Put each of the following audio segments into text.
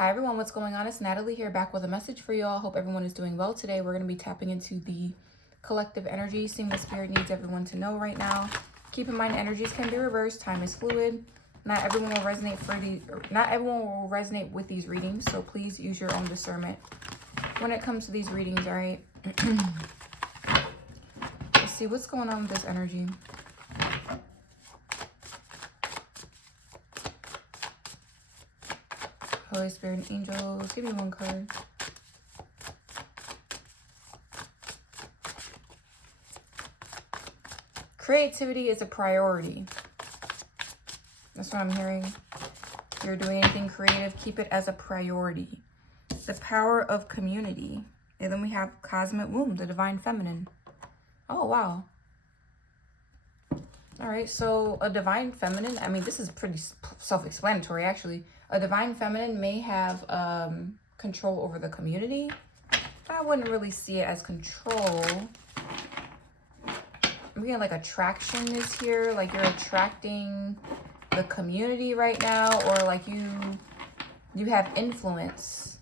Hi everyone, what's going on? It's Natalie here, back with a message for you all. Hope everyone is doing well today. We're going to be tapping into the collective energy, seeing what spirit needs everyone to know right now. Keep in mind, energies can be reversed. Time is fluid. Not everyone will resonate with these readings, so please use your own discernment when it comes to these readings, all right? Let's see what's going on with this energy. Holy Spirit and angels, give me one card. Creativity is a priority. That's what I'm hearing. If you're doing anything creative, keep it as a priority. The power of community. And then we have Cosmic Womb, the divine feminine. Oh, wow. All right, so a divine feminine, I mean, this is pretty self-explanatory, actually. A divine feminine may have control over the community. I wouldn't really see it as control. I'm getting like attraction is here, like you're attracting the community right now, or like you have influence.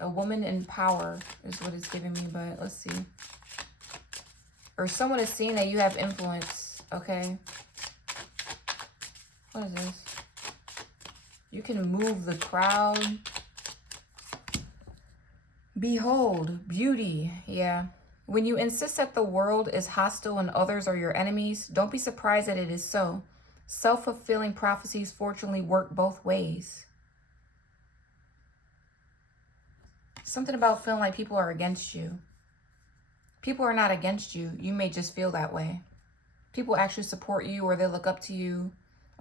A woman in power is what it's giving me, but let's see. Or someone is seeing that you have influence, okay? What is this? You can move the crowd. Behold, beauty. Yeah. When you insist that the world is hostile and others are your enemies, don't be surprised that it is so. Self-fulfilling prophecies fortunately work both ways. Something about feeling like people are against you. People are not against you. You may just feel that way. People actually support you, or they look up to you.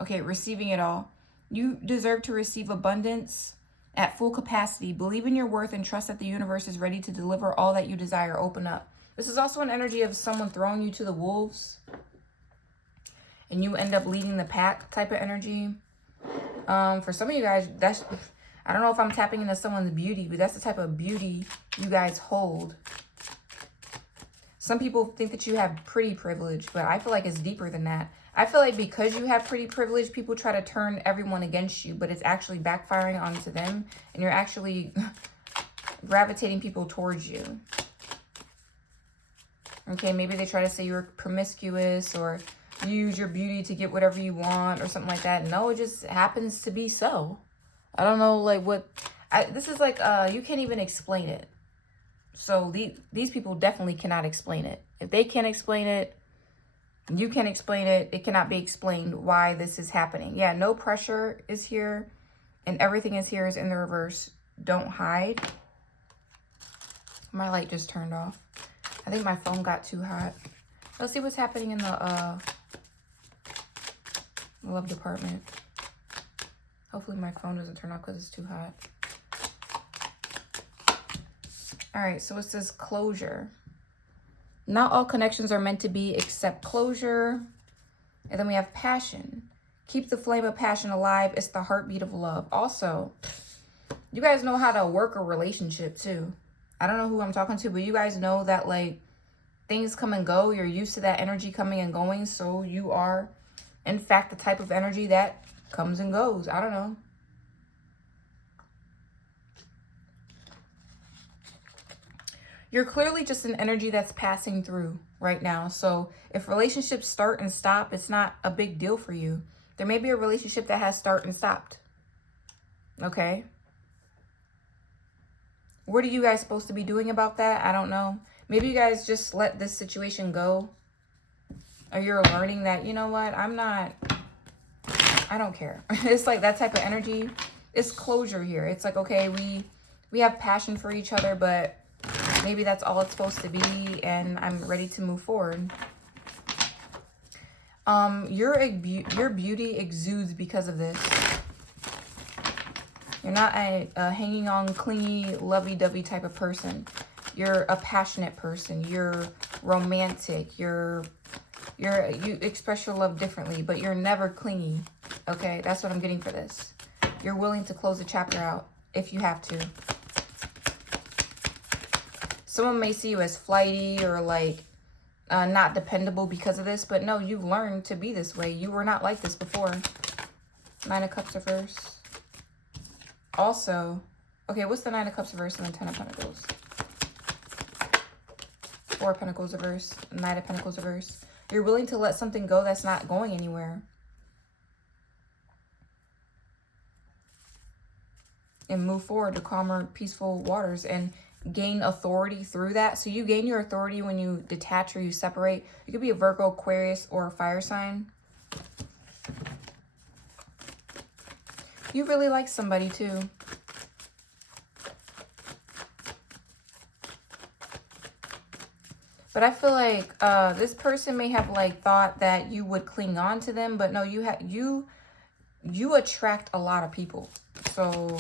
Okay, receiving it all. You deserve to receive abundance at full capacity. Believe in your worth and trust that the universe is ready to deliver all that you desire. Open up. This is also an energy of someone throwing you to the wolves, and you end up leading the pack type of energy. For some of you guys, that's, I don't know if I'm tapping into someone's beauty, but that's the type of beauty you guys hold. Some people think that you have pretty privilege, but I feel like it's deeper than that. I feel like because you have pretty privilege, people try to turn everyone against you, but it's actually backfiring onto them, and you're actually gravitating people towards you. Okay, maybe they try to say you're promiscuous or use your beauty to get whatever you want or something like that. No, it just happens to be so. I don't know, like what... this is like, you can't even explain it. So these people definitely cannot explain it. If they can't explain it, you can't explain it. It cannot be explained why this is happening. Yeah, no pressure is here, and everything is here is in the reverse. Don't hide. My light just turned off. I think my phone got too hot. Let's see what's happening in the love department. Hopefully my phone doesn't turn off because it's too hot. All right, so it says closure. Not all connections are meant to be except closure. And then we have passion. Keep the flame of passion alive. It's the heartbeat of love. Also, you guys know how to work a relationship too. I don't know who I'm talking to, but you guys know that like things come and go. You're used to that energy coming and going. So you are, in fact, the type of energy that comes and goes. I don't know. You're clearly just an energy that's passing through right now. So if relationships start and stop, it's not a big deal for you. There may be a relationship that has started and stopped. Okay? What are you guys supposed to be doing about that? I don't know. Maybe you guys just let this situation go. Or you're learning that, you know what, I don't care. It's like that type of energy. It's closure here. It's like, okay, we have passion for each other, but maybe that's all it's supposed to be, and I'm ready to move forward. Your beauty exudes because of this. You're not a hanging on, clingy, lovey-dovey type of person. You're a passionate person. You're romantic. You express your love differently, but you're never clingy. Okay, that's what I'm getting for this. You're willing to close the chapter out if you have to. Someone may see you as flighty or like not dependable because of this, but no, you've learned to be this way. You were not like this before. 9 of Cups reverse. Also, okay, what's the Nine of Cups reverse and then Ten of Pentacles? Four of Pentacles reverse, Knight of Pentacles reverse. You're willing to let something go that's not going anywhere. And move forward to calmer, peaceful waters and gain authority through that. So you gain your authority when you detach or you separate. You could be a Virgo, Aquarius, or a fire sign. You really like somebody too. But I feel like this person may have like thought that you would cling on to them, but no, you attract a lot of people. So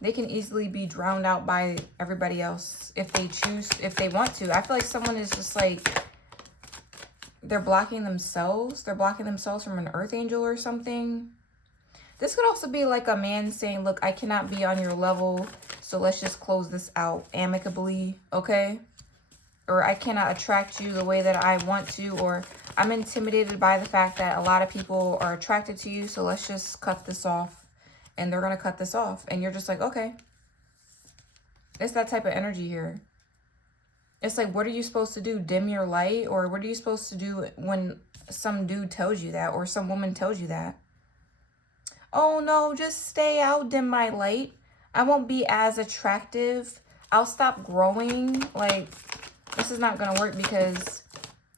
they can easily be drowned out by everybody else if they choose, if they want to. I feel like someone is just like, they're blocking themselves. They're blocking themselves from an earth angel or something. This could also be like a man saying, look, I cannot be on your level, so let's just close this out amicably, okay? Or I cannot attract you the way that I want to, or I'm intimidated by the fact that a lot of people are attracted to you, so let's just cut this off. And they're going to cut this off. And you're just like, okay. It's that type of energy here. It's like, what are you supposed to do? Dim your light? Or what are you supposed to do when some dude tells you that, or some woman tells you that? Oh no, just stay out, dim my light. I won't be as attractive. I'll stop growing. Like, this is not going to work because,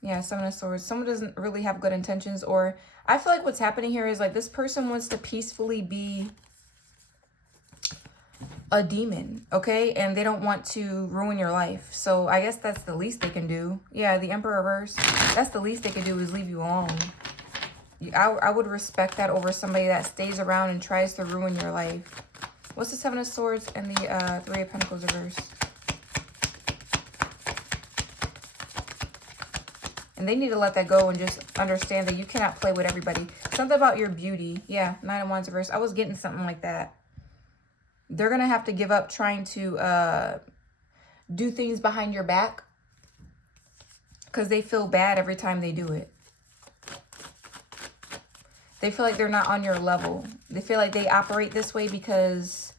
yeah, Seven of Swords. Someone doesn't really have good intentions. Or I feel like what's happening here is like this person wants to peacefully be a demon, okay? And they don't want to ruin your life. So I guess that's the least they can do. Yeah, the Emperor reverse. That's the least they can do is leave you alone. I would respect that over somebody that stays around and tries to ruin your life. What's the Seven of Swords and the Three of Pentacles reverse? And they need to let that go and just understand that you cannot play with everybody. Something about your beauty. Yeah, Nine of Wands reverse. I was getting something like that. They're going to have to give up trying to do things behind your back because they feel bad every time they do it. They feel like they're not on your level. They feel like they operate this way because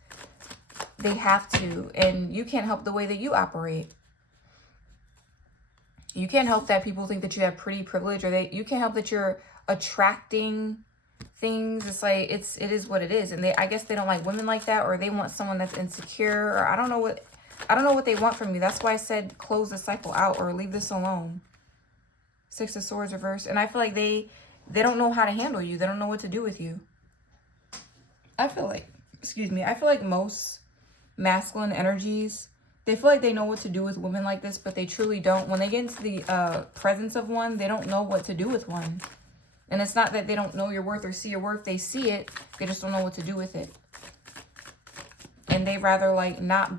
they have to. And you can't help the way that you operate. You can't help that people think that you have pretty privilege, or you can't help that you're attracting things. It's like it is what it is. And I guess they don't like women like that, or they want someone that's insecure, or I don't know what they want from you. That's why I said close the cycle out or leave this alone. Six of Swords reverse. And I feel like they don't know how to handle you. They don't know what to do with you. I feel like, I feel like most masculine energies, they feel like they know what to do with women like this, but they truly don't. When they get into the presence of one, they don't know what to do with one. And it's not that they don't know your worth or see your worth. They see it. They just don't know what to do with it. And they rather like not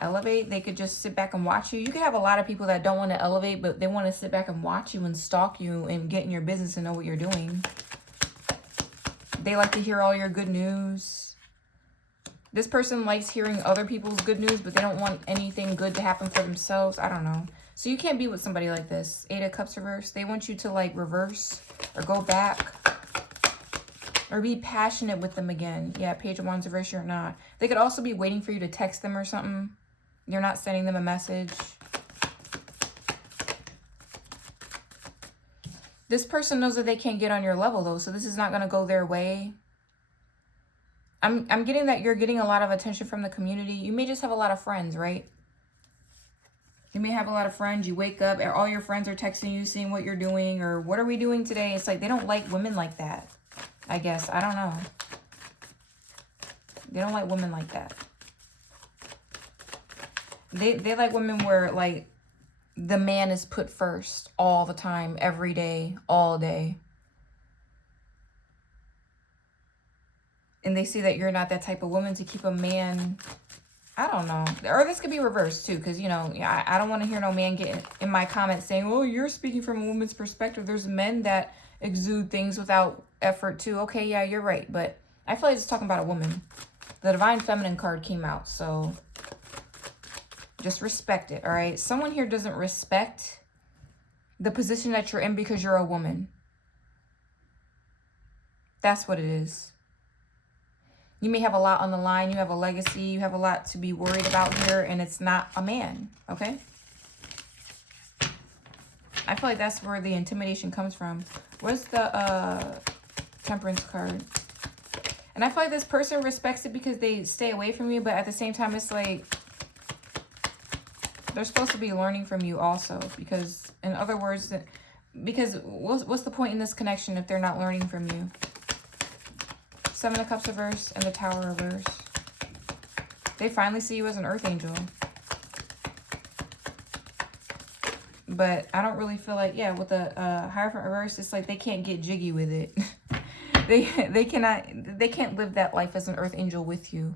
elevate. They could just sit back and watch you. You could have a lot of people that don't want to elevate, but they want to sit back and watch you and stalk you and get in your business and know what you're doing. They like to hear all your good news. This person likes hearing other people's good news, but they don't want anything good to happen for themselves. I don't know. So you can't be with somebody like this. Eight of Cups reverse. They want you to like reverse or go back or be passionate with them again. Yeah, Page of Wands reverse, you're not. They could also be waiting for you to text them or something. You're not sending them a message. This person knows that they can't get on your level though, so this is not going to go their way. I'm getting that you're getting a lot of attention from the community. You may just have a lot of friends, right? You may have a lot of friends. You wake up, all your friends are texting you, seeing what you're doing, or what are we doing today? It's like they don't like women like that, I guess. I don't know. They don't like women like that. They like women where, like, the man is put first all the time, every day, all day. And they see that you're not that type of woman to keep a man, I don't know. Or this could be reversed too, because, you know, I don't want to hear no man get in my comments saying, oh, you're speaking from a woman's perspective. There's men that exude things without effort too. Okay, yeah, you're right. But I feel like it's talking about a woman. The Divine Feminine card came out, so just respect it, all right? Someone here doesn't respect the position that you're in because you're a woman. That's what it is. You may have a lot on the line. You have a legacy. You have a lot to be worried about here, and it's not a man, okay? I feel like that's where the intimidation comes from. Where's the Temperance card? And I feel like this person respects it because they stay away from you, but at the same time, it's like they're supposed to be learning from you also, because in other words, because what's the point in this connection if they're not learning from you? Seven of Cups reverse and the Tower reverse. They finally see you as an Earth Angel. But I don't really feel like, yeah, with the Hierophant reverse, it's like they can't get jiggy with it. they can't live that life as an Earth Angel with you,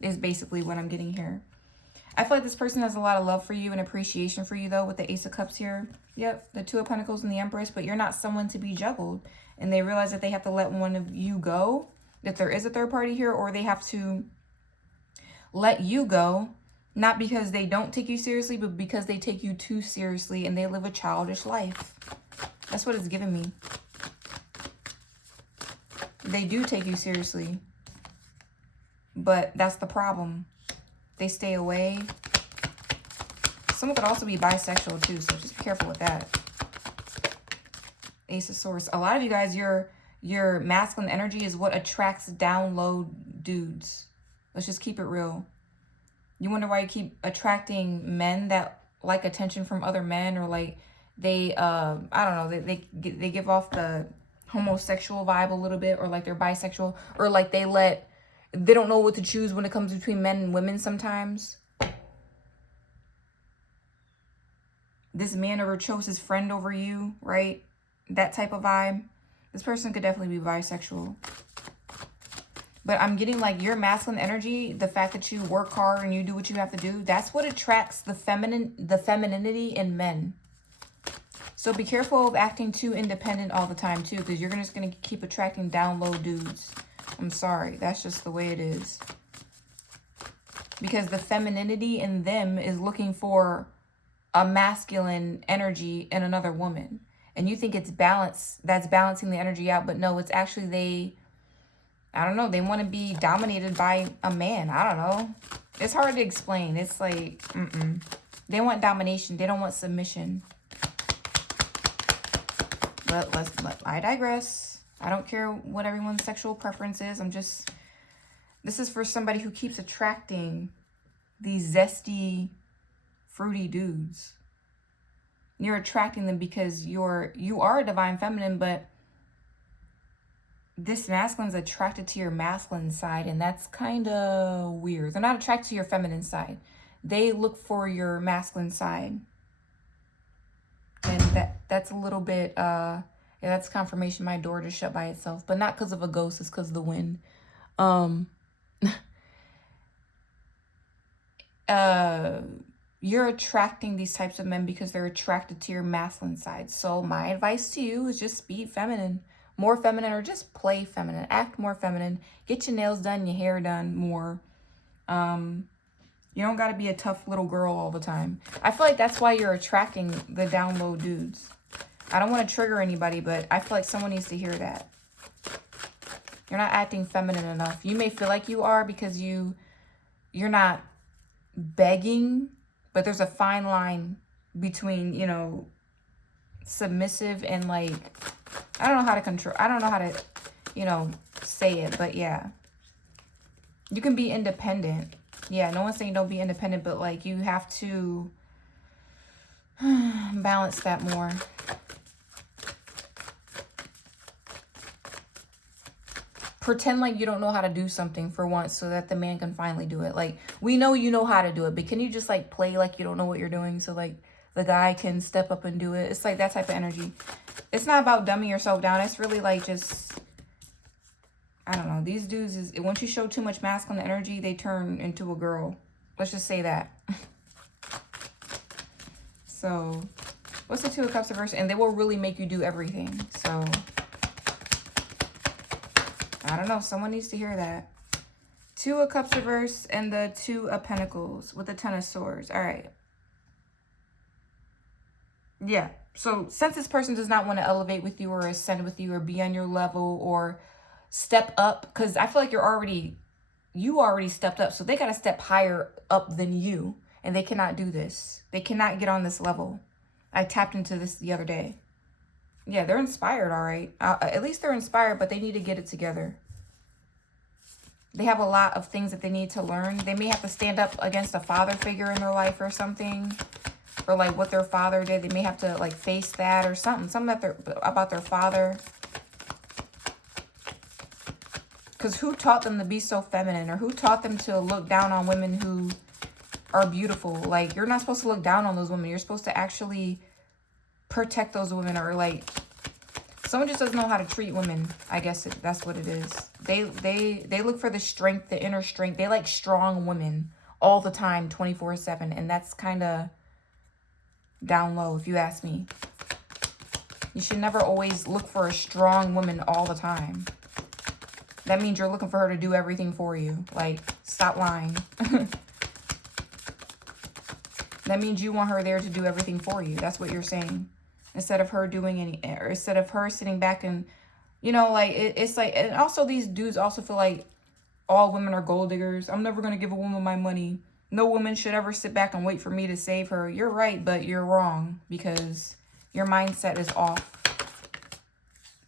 is basically what I'm getting here. I feel like this person has a lot of love for you and appreciation for you, though, with the Ace of Cups here. Yep, the Two of Pentacles and the Empress, but you're not someone to be juggled. And they realize that they have to let one of you go, that there is a third party here, or they have to let you go, not because they don't take you seriously, but because they take you too seriously and they live a childish life. That's what it's giving me. They do take you seriously, but that's the problem. They stay away. Someone could also be bisexual too, so just be careful with that. Ace of Swords. A lot of you guys, your masculine energy is what attracts down low dudes. Let's just keep it real. You wonder why you keep attracting men that like attention from other men, or like they I don't know, they give off the homosexual vibe a little bit, or like they're bisexual, or like they don't know what to choose when it comes between men and women sometimes. This man ever chose his friend over you, right? That type of vibe. This person could definitely be bisexual. But I'm getting like your masculine energy, the fact that you work hard and you do what you have to do, that's what attracts the femininity in men. So be careful of acting too independent all the time too, because you're just going to keep attracting down low dudes. I'm sorry. That's just the way it is. Because the femininity in them is looking for a masculine energy in another woman. And you think it's balance, that's balancing the energy out. But no, it's actually I don't know, they want to be dominated by a man. I don't know. It's hard to explain. It's like, They want domination. They don't want submission. But I digress. I don't care what everyone's sexual preference is. This is for somebody who keeps attracting these zesty, fruity dudes. You're attracting them because you are a divine feminine, but this masculine's attracted to your masculine side, and that's kind of weird. They're not attracted to your feminine side. They look for your masculine side. And that's a little bit, yeah, that's confirmation my door just shut by itself. But not because of a ghost, it's because of the wind. You're attracting these types of men because they're attracted to your masculine side. So my advice to you is just be feminine. More feminine, or just play feminine. Act more feminine. Get your nails done, your hair done more. You don't got to be a tough little girl all the time. I feel like that's why you're attracting the down low dudes. I don't want to trigger anybody, but I feel like someone needs to hear that. You're not acting feminine enough. You may feel like you are because you're not begging, but there's a fine line between, you know, submissive and like, I don't know how to, you know, say it, but yeah. You can be independent. Yeah, no one's saying don't be independent, but like you have to balance that more. Pretend like you don't know how to do something for once so that the man can finally do it. Like, we know you know how to do it, but can you just like play like you don't know what you're doing so like the guy can step up and do it? It's like that type of energy. It's not about dumbing yourself down. It's really like just, I don't know. These dudes, once you show too much masculine energy, they turn into a girl. Let's just say that. So, what's the Two of Cups reverse? And they will really make you do everything. So, I don't know. Someone needs to hear that. Two of Cups reverse and the Two of Pentacles with the Ten of Swords. All right. Yeah. So since this person does not want to elevate with you or ascend with you or be on your level or step up, because I feel like you're already you already stepped up. So they got to step higher up than you. And they cannot do this. They cannot get on this level. I tapped into this the other day. Yeah, they're inspired, all right. At least they're inspired, but they need to get it together. They have a lot of things that they need to learn. They may have to stand up against a father figure in their life or something. Or like what their father did. They may have to like face that or something. Something about their father. Because who taught them to be so feminine? Or who taught them to look down on women who are beautiful? Like, you're not supposed to look down on those women. You're supposed to actually protect those women. Or like, someone just doesn't know how to treat women. I guess that's what it is. They look for the strength, the inner strength. They like strong women all the time, 24/7. And that's kind of down low, if you ask me. You should never always look for a strong woman all the time. That means you're looking for her to do everything for you. Like, stop lying. That means you want her there to do everything for you. That's what you're saying. Instead of her doing any, or instead of her sitting back and, you know, like, it's like, and also these dudes also feel like all women are gold diggers. I'm never going to give a woman my money. No woman should ever sit back and wait for me to save her. You're right, but you're wrong because your mindset is off.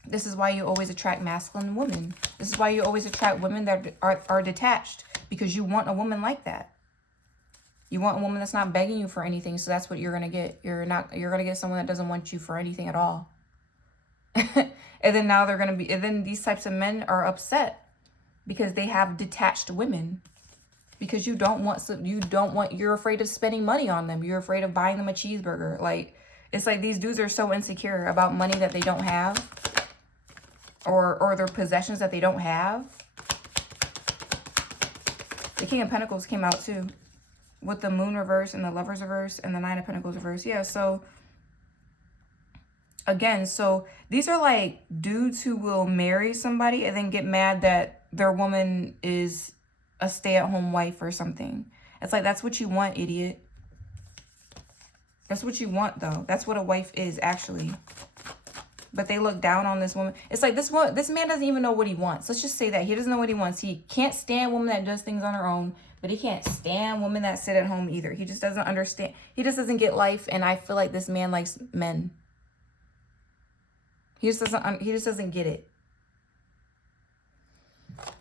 This is why you always attract masculine women. This is why you always attract women that are detached, because you want a woman like that. You want a woman that's not begging you for anything, so that's what you're going to get. You're going to get someone that doesn't want you for anything at all. And then now they're going to be, and then these types of men are upset because they have detached women. Because you're afraid of spending money on them. You're afraid of buying them a cheeseburger. Like, it's like these dudes are so insecure about money that they don't have. Or their possessions that they don't have. The King of Pentacles came out too. With the Moon reverse and the Lovers reverse and the Nine of Pentacles reverse. Yeah, so again, so these are like dudes who will marry somebody and then get mad that their woman is a stay-at-home wife or something. It's like, that's what you want, idiot. That's what you want, though. That's what a wife is, actually. But they look down on this woman. It's like this man doesn't even know what he wants. Let's just say that. He doesn't know what he wants. He can't stand women that does things on her own. But he can't stand women that sit at home either. He just doesn't understand. He just doesn't get life. And I feel like this man likes men. He just doesn't get it.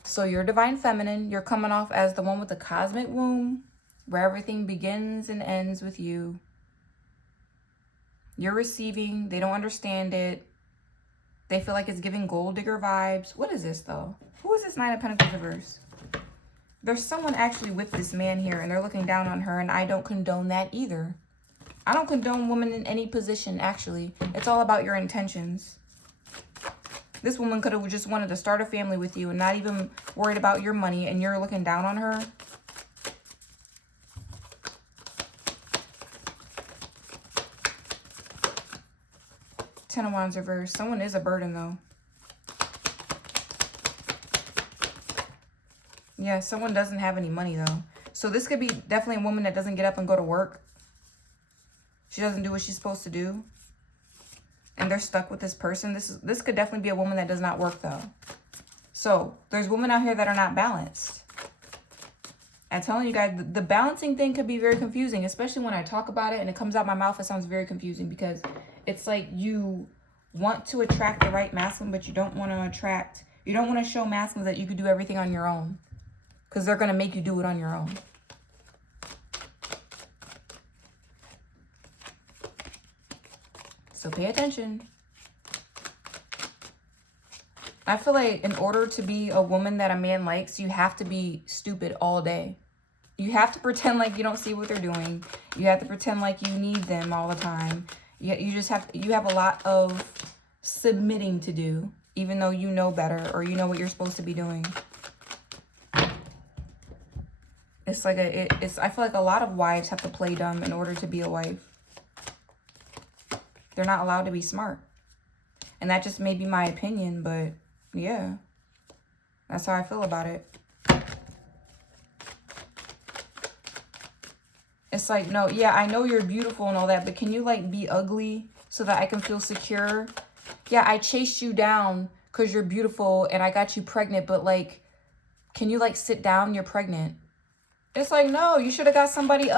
So you're divine feminine. You're coming off as the one with the cosmic womb, where everything begins and ends with you. You're receiving. They don't understand it. They feel like it's giving gold digger vibes. What is this, though? Who is this Nine of Pentacles reverse? There's someone actually with this man here, and they're looking down on her, and I don't condone that either. I don't condone women in any position, actually. It's all about your intentions. This woman could have just wanted to start a family with you and not even worried about your money, and you're looking down on her. Ten of Wands reverse. Someone is a burden, though. Yeah, someone doesn't have any money, though. So this could be definitely a woman that doesn't get up and go to work. She doesn't do what she's supposed to do. And they're stuck with this person. This could definitely be a woman that does not work, though. So there's women out here that are not balanced. I'm telling you guys, the balancing thing could be very confusing, especially when I talk about it and it comes out my mouth. It sounds very confusing because it's like you want to attract the right masculine, but you don't want to show masculine that you could do everything on your own, because they're going to make you do it on your own. So pay attention. I feel like in order to be a woman that a man likes, you have to be stupid all day. You have to pretend like you don't see what they're doing. You have to pretend like you need them all the time. You have a lot of submitting to do, even though you know better or you know what you're supposed to be doing. It's like I feel like a lot of wives have to play dumb in order to be a wife. They're not allowed to be smart. And that just may be my opinion, but yeah, that's how I feel about it. It's like, no, yeah, I know you're beautiful and all that, but can you like be ugly so that I can feel secure? Yeah, I chased you down because you're beautiful and I got you pregnant, but like, Can you like sit down? You're pregnant. It's like, no, you should have got somebody